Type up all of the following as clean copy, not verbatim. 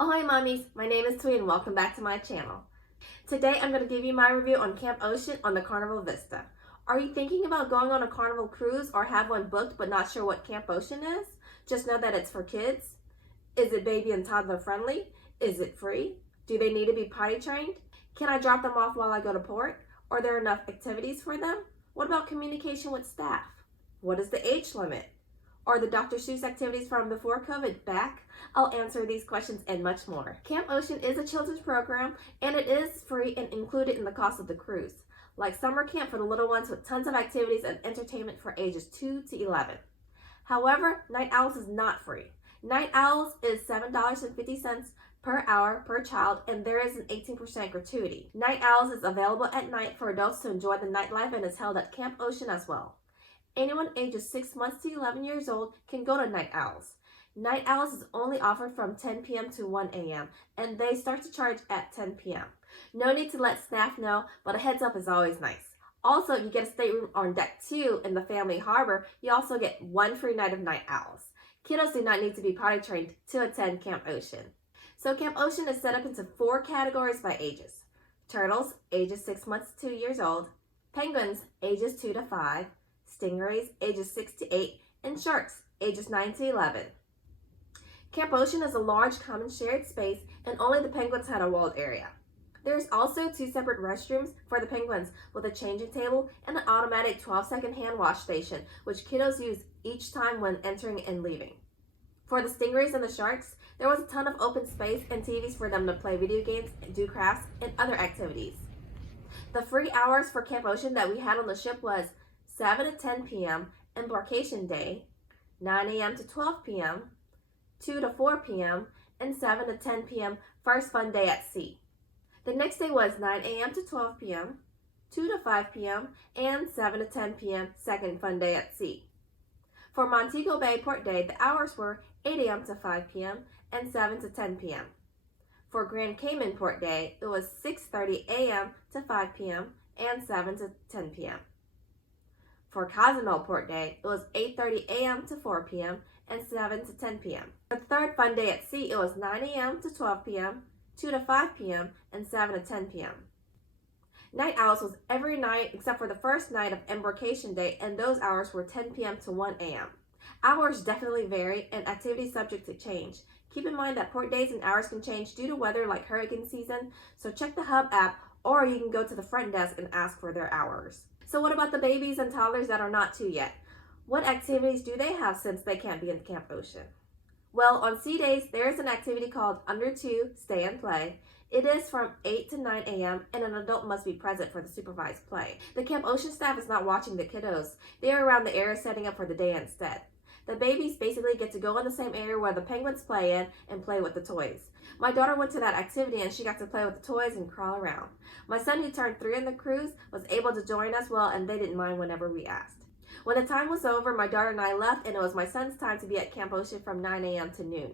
Ahoy mommies, my name is Twee and welcome back to my channel. Today I'm going to give you my review on Camp Ocean on the Carnival Vista. Are you thinking about going on a Carnival cruise or have one booked but not sure what Camp Ocean is? Just know that it's for kids. Is it baby and toddler friendly? Is it free? Do they need to be potty trained? Can I drop them off while I go to port? Are there enough activities for them? What about communication with staff? What is the age limit? Are the Dr. Seuss activities from before COVID back? I'll answer these questions and much more. Camp Ocean is a children's program and it is free and included in the cost of the cruise. Like summer camp for the little ones with tons of activities and entertainment for ages 2 to 11. However, Night Owls is not free. Night Owls is $7.50 per hour per child and there is an 18% gratuity. Night Owls is available at night for adults to enjoy the nightlife and is held at Camp Ocean as well. Anyone ages 6 months to 11 years old can go to Night Owls. Night Owls is only offered from 10 p.m. to 1 a.m. and they start to charge at 10 p.m. No need to let staff know, but a heads up is always nice. Also, you get a stateroom on deck 2 in the family harbor. You also get one free night of Night Owls. Kiddos do not need to be potty trained to attend Camp Ocean. So Camp Ocean is set up into 4 categories by ages. Turtles, ages 6 months to 2 years old. Penguins, ages 2 to 5. Stingrays, ages 6 to 8, and sharks, ages 9 to 11. Camp Ocean is a large common shared space and only the penguins had a walled area. There's also 2 separate restrooms for the penguins with a changing table and an automatic 12-second hand wash station, which kiddos use each time when entering and leaving. For the stingrays and the sharks, there was a ton of open space and TVs for them to play video games, do crafts, and other activities. The free hours for Camp Ocean that we had on the ship was 7 to 10 p.m. embarkation day, 9 a.m. to 12 p.m., 2 to 4 p.m., and 7 to 10 p.m. first fun day at sea. The next day was 9 a.m. to 12 p.m., 2 to 5 p.m., and 7 to 10 p.m. second fun day at sea. For Montego Bay Port Day, the hours were 8 a.m. to 5 p.m. and 7 to 10 p.m. For Grand Cayman Port Day, it was 6:30 a.m. to 5 p.m. and 7 to 10 p.m. For Cozumel Port Day, it was 8:30 a.m. to 4 p.m. and 7 to 10 p.m. For the third fun day at sea, it was 9 a.m. to 12 p.m., 2 to 5 p.m., and 7 to 10 p.m. Night Owls was every night except for the first night of embarkation day, and those hours were 10 p.m. to 1 a.m. Hours definitely vary and activities subject to change. Keep in mind that port days and hours can change due to weather like hurricane season, so check the Hub app or you can go to the front desk and ask for their hours. So what about the babies and toddlers that are not 2 yet? What activities do they have since they can't be in Camp Ocean? Well, on sea days, there is an activity called Under 2 Stay and Play. It is from 8 to 9 a.m. and an adult must be present for the supervised play. The Camp Ocean staff is not watching the kiddos. They are around the area setting up for the day instead. The babies basically get to go in the same area where the penguins play in and play with the toys. My daughter went to that activity and she got to play with the toys and crawl around. My son, who turned 3 on the cruise, was able to join us well and they didn't mind whenever we asked. When the time was over, my daughter and I left and it was my son's time to be at Camp Ocean from 9 a.m. to noon.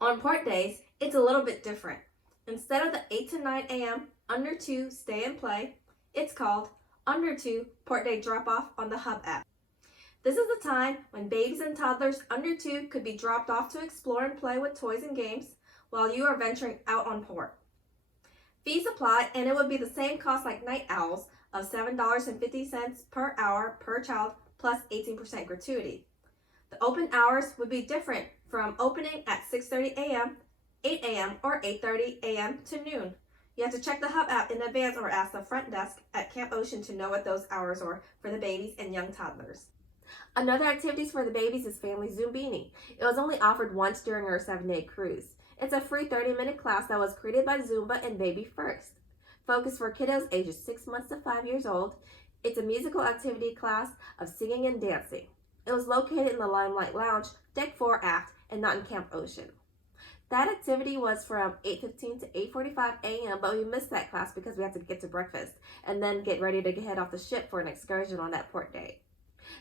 On port days, it's a little bit different. Instead of the 8 to 9 a.m. Under 2 Stay and Play, it's called Under 2 Port Day Drop-Off on the Hub app. This is the time when babies and toddlers under 2 could be dropped off to explore and play with toys and games while you are venturing out on port. Fees apply and it would be the same cost like Night Owls of $7.50 per hour per child plus 18% gratuity. The open hours would be different from opening at 6:30 a.m., 8 a.m., or 8:30 a.m. to noon. You have to check the Hub app in advance or ask the front desk at Camp Ocean to know what those hours are for the babies and young toddlers. Another activities for the babies is Family Zumbini. It was only offered once during our 7-day cruise. It's a free 30-minute class that was created by Zumba and Baby First. Focused for kiddos ages 6 months to 5 years old. It's a musical activity class of singing and dancing. It was located in the Limelight Lounge, Deck 4 aft, and not in Camp Ocean. That activity was from 8:15 to 8:45 a.m., but we missed that class because we had to get to breakfast and then get ready to head off the ship for an excursion on that port day.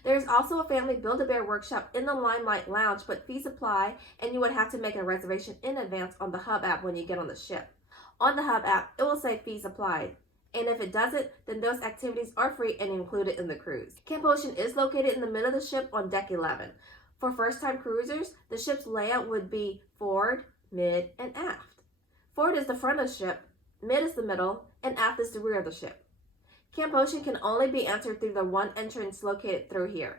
There's also a family Build-A-Bear workshop in the Limelight Lounge, but fees apply and you would have to make a reservation in advance on the Hub app when you get on the ship. On the Hub app, it will say fees applied. And if it doesn't, then those activities are free and included in the cruise. Camp Ocean is located in the middle of the ship on Deck 11. For first-time cruisers, the ship's layout would be forward, mid, and aft. Forward is the front of the ship, mid is the middle, and aft is the rear of the ship. Camp Ocean can only be entered through the one entrance located through here.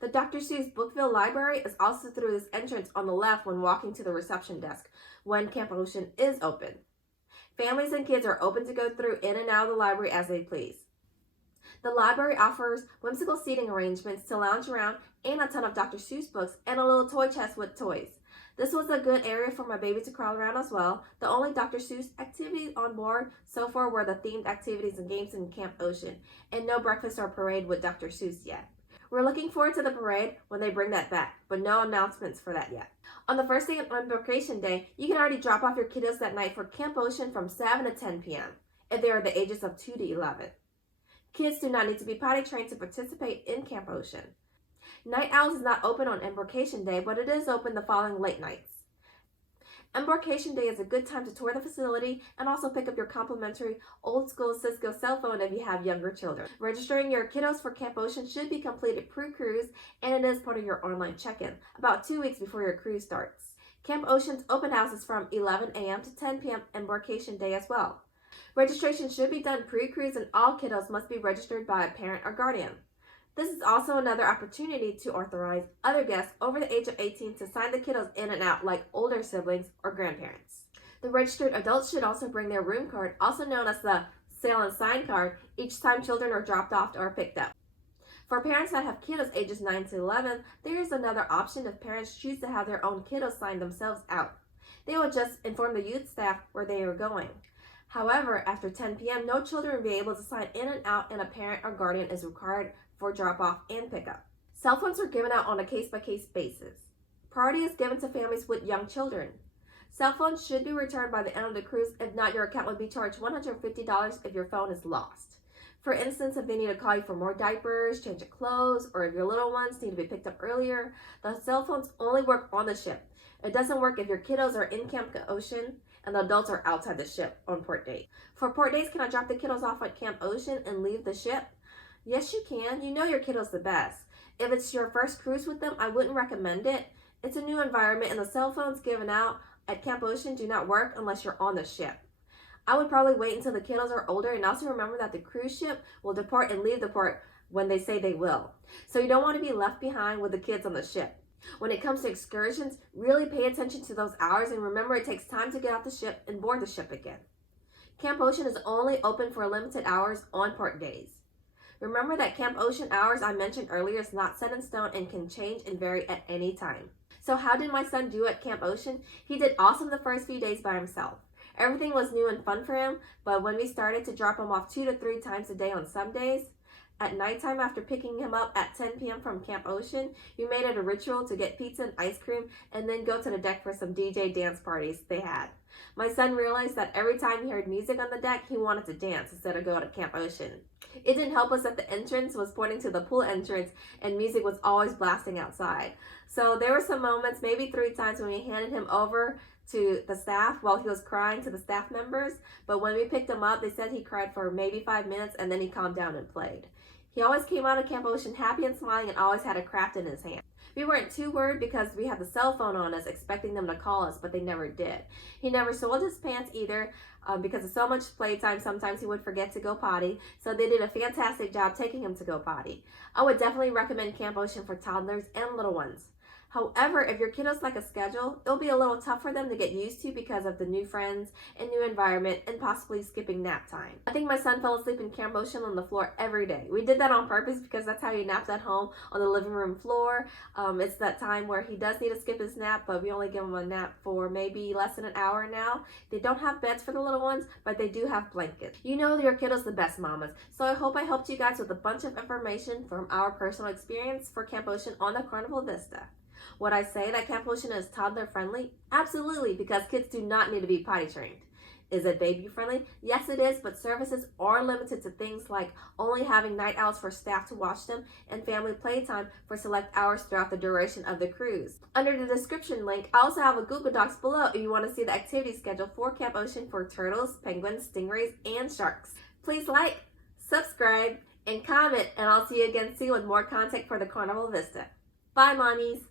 The Dr. Seuss Bookville Library is also through this entrance on the left when walking to the reception desk when Camp Ocean is open. Families and kids are open to go through in and out of the library as they please. The library offers whimsical seating arrangements to lounge around and a ton of Dr. Seuss books and a little toy chest with toys. This was a good area for my baby to crawl around as well. The only Dr. Seuss activities on board so far were the themed activities and games in Camp Ocean, and no breakfast or parade with Dr. Seuss yet. We're looking forward to the parade when they bring that back, but no announcements for that yet. On the first day of Embarkation Day, you can already drop off your kiddos that night for Camp Ocean from 7 to 10 p.m. if they are the ages of 2 to 11. Kids do not need to be potty trained to participate in Camp Ocean. Night Owls is not open on Embarkation Day, but it is open the following late nights. Embarkation Day is a good time to tour the facility and also pick up your complimentary old school Cisco cell phone if you have younger children. Registering your kiddos for Camp Ocean should be completed pre-cruise, and it is part of your online check-in about 2 weeks before your cruise starts. Camp Ocean's open house is from 11 a.m. to 10 p.m. Embarkation Day as well. Registration should be done pre-cruise, and all kiddos must be registered by a parent or guardian. This is also another opportunity to authorize other guests over the age of 18 to sign the kiddos in and out like older siblings or grandparents. The registered adults should also bring their room card, also known as the sail and sign card, each time children are dropped off or picked up. For parents that have kiddos ages 9 to 11, there is another option if parents choose to have their own kiddos sign themselves out. They will just inform the youth staff where they are going. However, after 10 p.m., no children will be able to sign in and out, and a parent or guardian is required for drop-off and pickup. Cell phones are given out on a case-by-case basis. Priority is given to families with young children. Cell phones should be returned by the end of the cruise. If not, your account will be charged $150 if your phone is lost. For instance, if they need to call you for more diapers, change of clothes, or if your little ones need to be picked up earlier, the cell phones only work on the ship. It doesn't work if your kiddos are in Camp Ocean and the adults are outside the ship on port day. For port days, can I drop the kiddos off at Camp Ocean and leave the ship? Yes, you can. You know your kiddos the best. If it's your first cruise with them, I wouldn't recommend it. It's a new environment, and the cell phones given out at Camp Ocean do not work unless you're on the ship. I would probably wait until the kiddos are older, and also remember that the cruise ship will depart and leave the port when they say they will. So you don't want to be left behind with the kids on the ship. When it comes to excursions, really pay attention to those hours, and remember it takes time to get off the ship and board the ship again. Camp Ocean is only open for limited hours on port days. Remember that Camp Ocean hours I mentioned earlier is not set in stone and can change and vary at any time. So how did my son do at Camp Ocean? He did awesome the first few days by himself. Everything was new and fun for him, but when we started to drop him off 2 to 3 times a day on some days, at nighttime after picking him up at 10 p.m. from Camp Ocean, we made it a ritual to get pizza and ice cream and then go to the deck for some DJ dance parties they had. My son realized that every time he heard music on the deck, he wanted to dance instead of go to Camp Ocean. It didn't help us that the entrance was pointing to the pool entrance and music was always blasting outside. So there were some moments, maybe 3 times, when we handed him over to the staff while he was crying to the staff members. But when we picked him up, they said he cried for maybe 5 minutes and then he calmed down and played. He always came out of Camp Ocean happy and smiling and always had a craft in his hand. We weren't too worried because we had the cell phone on us, expecting them to call us, but they never did. He never soiled his pants either. Because of so much playtime, sometimes he would forget to go potty, so they did a fantastic job taking him to go potty. I would definitely recommend Camp Ocean for toddlers and little ones. However, if your kiddos like a schedule, it'll be a little tough for them to get used to because of the new friends and new environment and possibly skipping nap time. I think my son fell asleep in Camp Ocean on the floor every day. We did that on purpose because that's how he naps at home, on the living room floor. It's that time where he does need to skip his nap, but we only give him a nap for maybe less than an hour now. They don't have beds for the little ones, but they do have blankets. You know your kiddos the best, mamas. So I hope I helped you guys with a bunch of information from our personal experience for Camp Ocean on the Carnival Vista. Would I say that Camp Ocean is toddler friendly? Absolutely, because kids do not need to be potty trained. Is it baby friendly? Yes, it is, but services are limited to things like only having night owls for staff to watch them and family playtime for select hours throughout the duration of the cruise. Under the description link, I also have a Google Docs below if you want to see the activity schedule for Camp Ocean for turtles, penguins, stingrays, and sharks. Please like, subscribe, and comment, and I'll see you again soon with more content for the Carnival Vista. Bye, mommies!